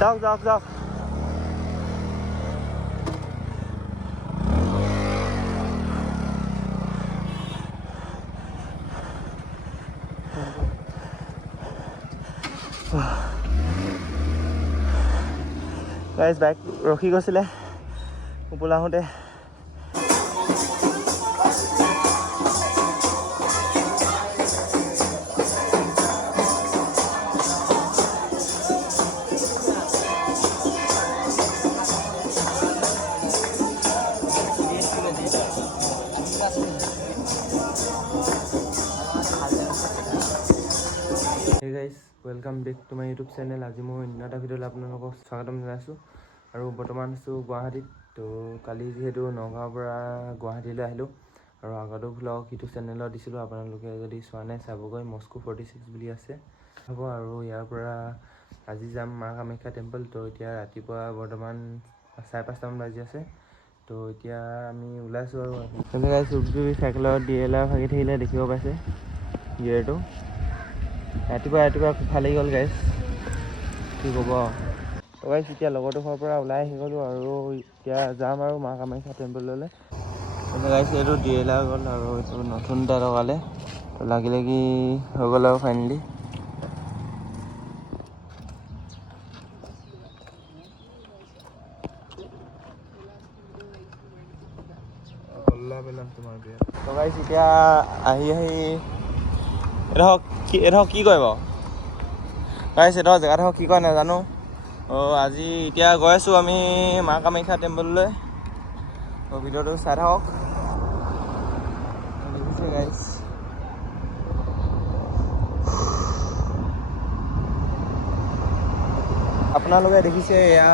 যাওক যাওক যাওক। গাইজ বাইক ৰখি গৈছিলে ওপৰলৈ আহোঁতে। Hey guys, welcome back to my YouTube channel. আজি মই অন্য এটা ভিডিঅ'লৈ আপোনালোকক স্বাগতম জনাইছোঁ আৰু বৰ্তমান আছোঁ গুৱাহাটীত। তো কালি যিহেতু নগাঁৱৰ পৰা গুৱাহাটীলৈ আহিলোঁ আৰু আগতো ভ্লগ ইউটিউব চেনেলত দিছিলোঁ, আপোনালোকে যদি চোৱা নাই চাবগৈ। মস্কো 46 বুলি আছে হ'ব। আৰু ইয়াৰ পৰা আজি যাম মা কামাখ্যা টেম্পল। তো এতিয়া ৰাতিপুৱা বৰ্তমান 5:30মান বাজি আছে। তো এতিয়া আমি ওলাইছোঁ আৰু চাইকেলত DLR ভাগি থাকিলে দেখিব পাইছে গিয়েৰটো। ৰাতিপুৱা খুব ভাল লাগি গ'ল গাইজ, কি ক'ব। তো গাইজ এতিয়া লগৰটো ঘৰৰ পৰা ওলাই আহি গ'লোঁ আৰু এতিয়া যাম আৰু মা কামাখ্যা টেম্পললৈ। গাইজ এইটো DLR গ'ল আৰু এইটো নতুন এটা লগালে, লাগি হৈ গ'ল আৰু ফাইনেলি। তো গাইজ এতিয়া আহি এডোখৰ কি কয় বাৰু গাইজ, এডোখৰ জেগাডোখৰ কি কয় নাজানো। আজি এতিয়া গৈ আছোঁ আমি মা কামাখ্যা টেম্পললৈ। ভিডিঅ'টো চাই থাকক। দেখিছে গাইজ, আপোনালোকে দেখিছে এয়া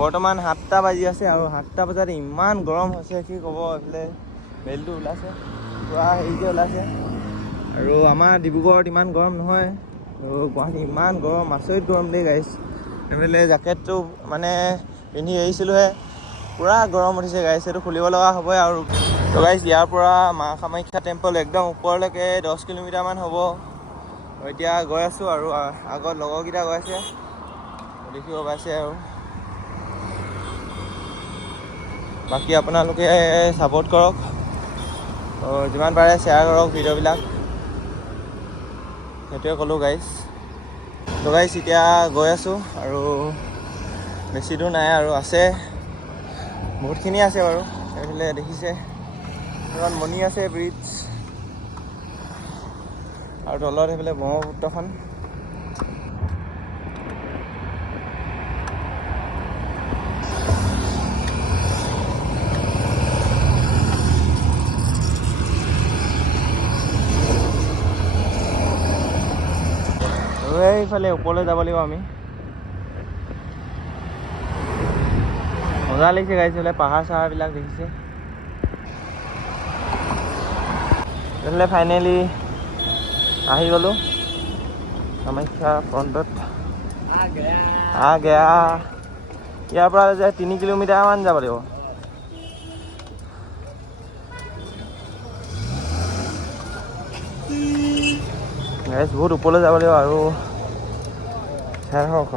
বৰ্তমান 7টা বাজি আছে আৰু 7টা বজাত ইমান গৰম হৈছে কি ক'ব। এইফালে বেলটো ওলাইছে, পুৰা হেৰিকৈ ওলাইছে। আৰু আমাৰ ডিব্ৰুগড়ত ইমান গৰম নহয় আৰু গুৱাহাটী ইমান গৰম, আচৰিত গৰম দেই গাইজ। এইফালে জেকেটটো মানে পিন্ধি আহিছিলোঁহে, পুৰা গৰম উঠিছে গাইজ, সেইটো খুলিব লগা হ'বই আৰু। তো গাইজ ইয়াৰ পৰা মা কামাখ্যা টেম্পল একদম ওপৰলৈকে 10 কিলোমিটাৰমান হ'ব। এতিয়া গৈ আছোঁ আৰু আগত লগৰকেইটা গৈ আছে, দেখিব পাইছে আৰু। বাকী আপোনালোকে ছাপোৰ্ট কৰক, যিমান পাৰে শ্বেয়াৰ কৰক ভিডিঅ'বিলাক, সেইটোৱে ক'লোঁ গাইজ। তো গাইজ এতিয়া গৈ আছোঁ আৰু বেছি দূৰ নাই আৰু আছে, বহুতখিনি আছে বাৰু। এইফালে দেখিছে এখন মণি আছে ব্ৰিজ, আৰু তলত সেইফালে ব্ৰহ্মপুত্ৰখন। এইফালে ওপৰলৈ যাব লাগিব আমি। মজা লাগিছে গাইছে, এইফালে পাহাৰ চাহাৰবিলাক দেখিছে। এইফালে ফাইনেলি আহি গ'লোঁ কামাখ্যা ফ্ৰণ্টত। ইয়াৰ পৰা যে 3 কিলোমিটাৰমান যাব লাগিব। গাইজ বহুত ওপৰলৈ যাব লাগিব আৰু চাই থাকক।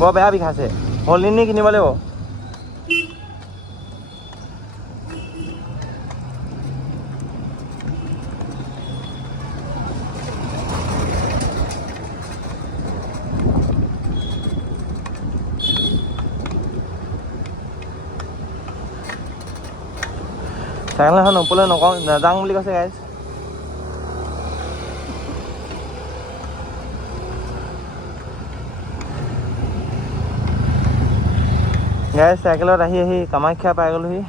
বৰ বেয়া বিষাইছে, হলনি কিনিব লাগিব। চাইকেলখন ওপৰলৈ নাযাওঁ বুলি কৈছে গাইজ। গাইজ চাইকেলত আহি কামাখ্যা পাই গ'লোহি।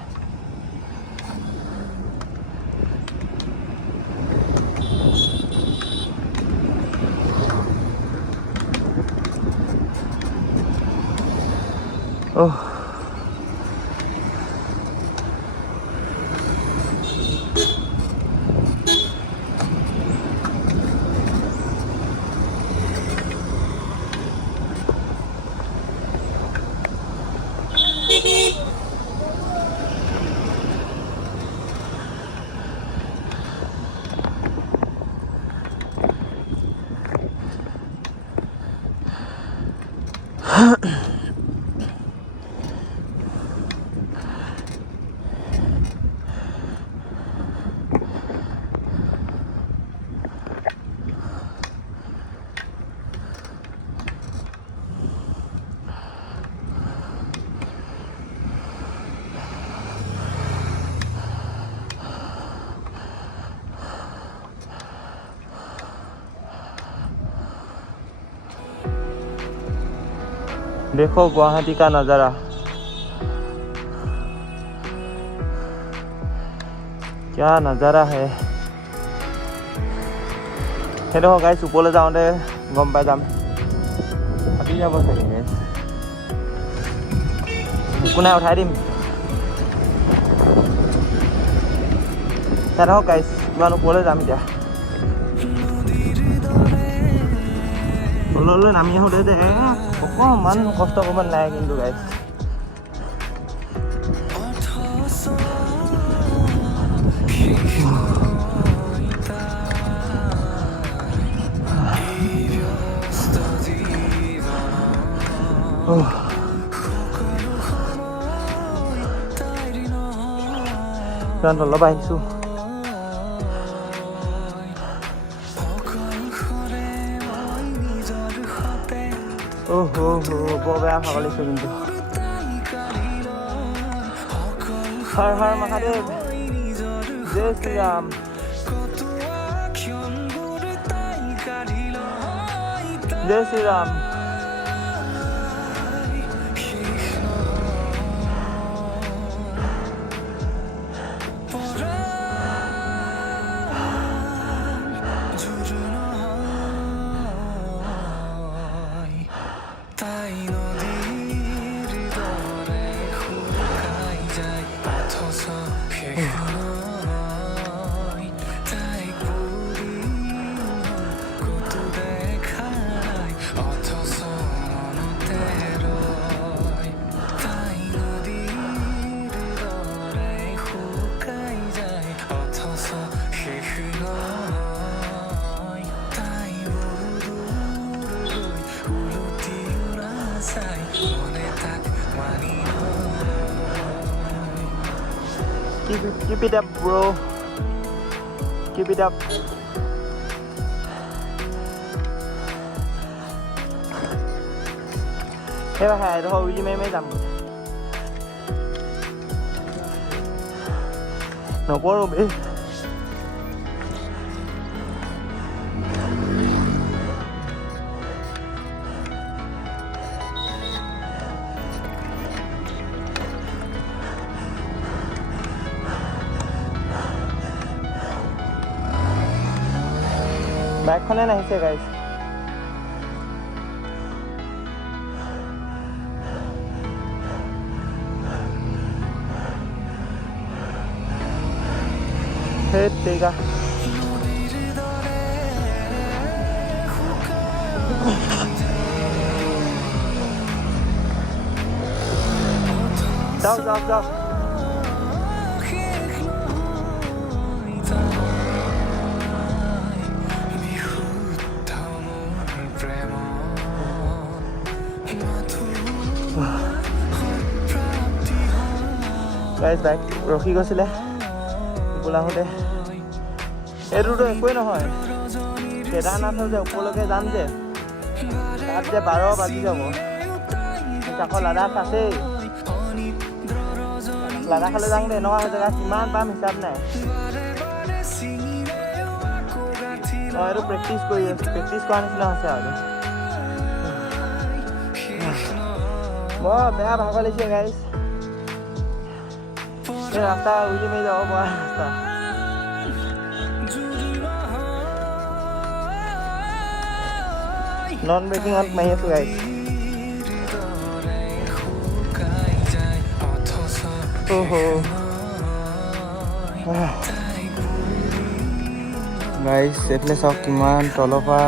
देखो गुवाहाटी का नज़ारा क्या नज़ारा है हेलो गाइस ऊपरলৈ যাওঁতে গম পাই যাম ফাটি যাব চাগে গাইস কোনে উঠাই দিম তাত হওক গাইস ইমান ওপৰলৈ যাম এতিয়া তললৈ নামি আহোঁতে যে অকণমান কষ্ট কৰিব নাই কিন্তু গাইস তললৈ আহিছোঁ বৰ বেয়া ভাগৰ লাগিছে কিন্তু হৰ হৰ মহাদেৱ জয় শ্ৰীৰাম জয় Shriram Keep it up, bro. Keep it up. Thế mà hãy thôi đi mấy dặm. Nó quá rồi bị. বাইকখনে নাহিছে গাইছ হেট তেগা যাওক গাইজ বাইক ৰখি গৈছিলে ওপৰলৈ এইটোতো একোৱেই নহয় কেদাৰনাথৰ যে ওপৰলৈকে যাম যে তাত যে 12 বাজি যাব আকৌ লাডাখ আছেই লাডাখলৈ যাওঁতে এনেকুৱা হৈ জেগা কিমান পাম হিচাপ নাই এইটো প্ৰেক্টিচ কৰি আছোঁ প্ৰেক্টিচ কৰা নিচিনা হৈছে আৰু বৰ বেয়া ভাগৰ লাগিছে গাইজ এই ৰাস্তা উলি মাৰি যাব পৰা ৰাস্তা নন ব্ৰেকিঙত মাৰি আছোঁ গাইজ গাইজ এইফালে চাওক কিমান তলৰ পৰা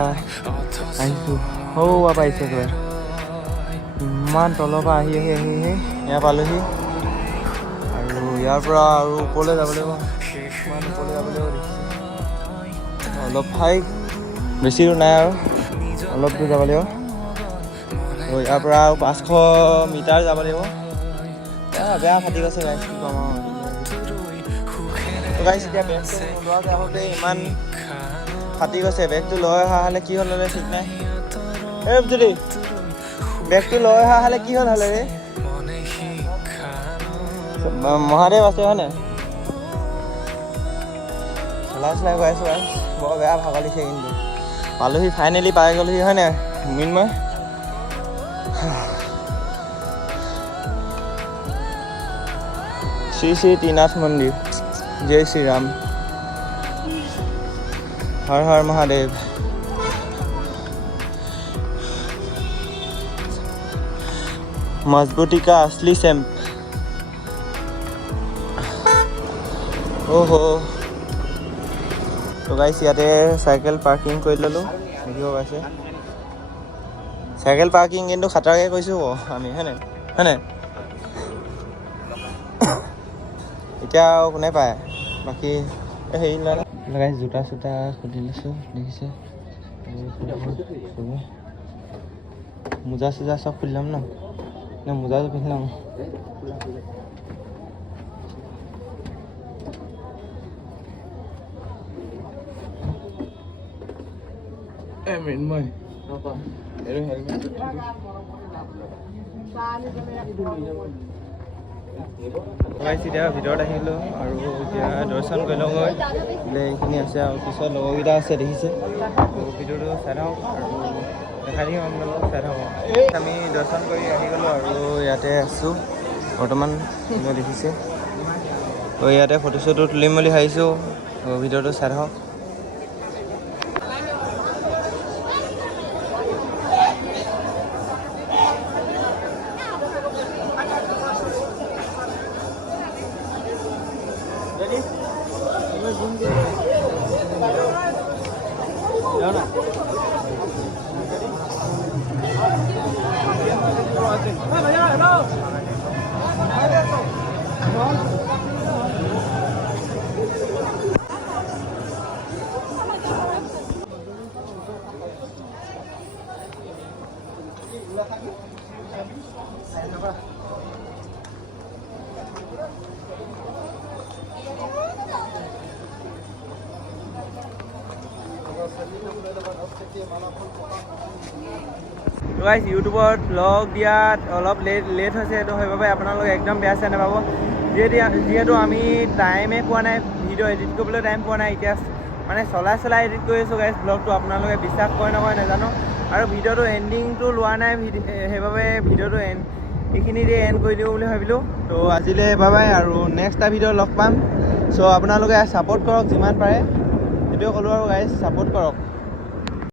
আহিছোঁ পাইছে একেবাৰে ইমান তলৰ পৰা আহি ইয়াৰ পালোহি আৰু ইয়াৰ পৰা আৰু ওপৰলৈ যাব লাগিব ইমান ওপৰলৈ যাব লাগিব দেখিছে অলপ ঠাই বেছি দূৰ নাই আৰু অলপ দূৰ যাব লাগিব ইয়াৰ পৰা আৰু 500 মিটাৰ যাব লাগিব বেয়া ফাটি গৈছে গাইছ কি ক'ম আৰু গাইছ এতিয়া বেগটো নোলোৱাকৈ আহোঁতে ইমান ফাটি গৈছে বেগটো লৈ অহা হ'লে কি হ'ল হ'লে ঠিক নাই যদি বেগটো লৈ অহা হ'লে কি হ'ল হ'লে ৰে মহাদেৱ আছে হয়নে চলাই গৈ আছোঁ গাইছ বৰ বেয়া ভাগৰ দিছে কিন্তু পালোহি ফাইনেলি পাই গ'লোহি হয়নে মৃন্ময় শ্ৰী শ্ৰী ত্ৰিনাথ মন্দিৰ জয় শ্ৰীৰাম হৰ হৰ মহাদেৱ मजबूती का असली सैंप ओहो तो गाइस ইয়াতে সাইকেল পাৰ্কিং কৰি ললো ভিডিও আছে সাইকেল পাৰ্কিং কিন্তু খাটাৰকে কৈছো আমি হয়নে এতিয়া কোনে পায় বাকি হেৰি লগাই জোতা চোতা খুলি লৈছো দেখিছে মোজা চোজা চব খুলি ল'ম ন মোজাটো পিন্ধি ল'ম মৃন্ময় এইটো হেলমেট এতিয়া ভিতৰত আহিলোঁ আৰু এতিয়া দৰ্শন কৰি লওঁগৈ বোলে এইখিনি আছে আৰু পিছত লগৰকেইটা আছে দেখিছে ভিডিঅ'টো চাই থাকক আৰু দেখাই দিম আপোনালোকক চাই থাকক আমি দৰ্শন কৰি আহি গ'লোঁ আৰু ইয়াতে আছোঁ বৰ্তমান দেখিছে ইয়াতে ফটো চটো তুলিম বুলি ভাবিছোঁ ভিডিঅ'টো চাই থাকক গাইজ ইউটিউবত ব্লগ দিয়াত অলপ লেট হৈছে তো সেইবাবে আপোনালোকে একদম বেয়া চেয়া নাপাব যিহেতু আমি টাইমে পোৱা নাই ভিডিঅ' এডিট কৰিবলৈ টাইম পোৱা নাই এতিয়া মানে চলাই এডিট কৰি আছোঁ গাইজ ব্লগটো আপোনালোকে বিশ্বাস কৰে নকৰে নাজানো আৰু ভিডিঅ'টো এণ্ডিংটো লোৱা নাই সেইবাবে ভিডিঅ'টো এইখিনিতে এণ্ড কৰি দিওঁ বুলি ভাবিলোঁ তো আজিলৈ বাই আৰু নেক্সট এটা ভিডিঅ' লগ পাম চ' আপোনালোকে ছাপোৰ্ট কৰক যিমান পাৰে সেইটোৱে ক'লোঁ আৰু গাইজ ছাপোৰ্ট কৰক